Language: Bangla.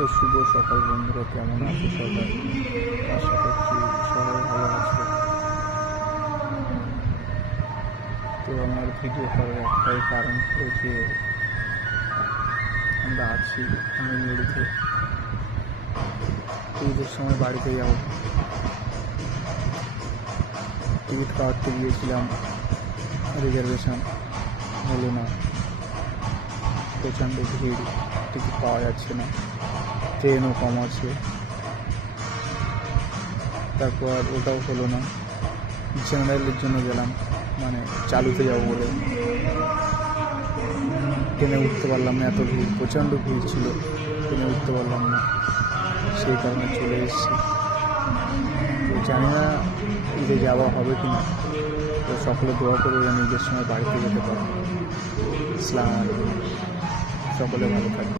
তো শুভ সকাল বন্ধুরা, কেমন আছে সবাই? আশা করছি সবাই ভালো আছে। তো আমার ভিডিও করার একটাই কারণ হলো যে আমরা আছি তামিলনাড়ুতে। ঈদের সময় বাড়িতে যাবো। টিকিট কাটতে গিয়েছিলাম, রিজার্ভেশন হলো না, প্রচণ্ড ভিড়, টিকিট পাওয়া যাচ্ছে না, ট্রেনও কম আছে। তারপর ওটাও হলো না, জেনারেলের জন্য গেলাম, মানে চালুতে যাবো বলে। ট্রেনে উঠতে পারলাম না, এত ভিড়, প্রচণ্ড ভিড় ছিল, ট্রেনে উঠতে পারলাম না, সেই কারণে চলে এসেছি। তো জানি না ঈদে যাওয়া হবে কি না, তো সকলে দোয়া করবে যেন ঈদের সময় বাড়িতে যেতে পারে। আসসালামু আলাইকুম, সকলে ভালো থাকবে।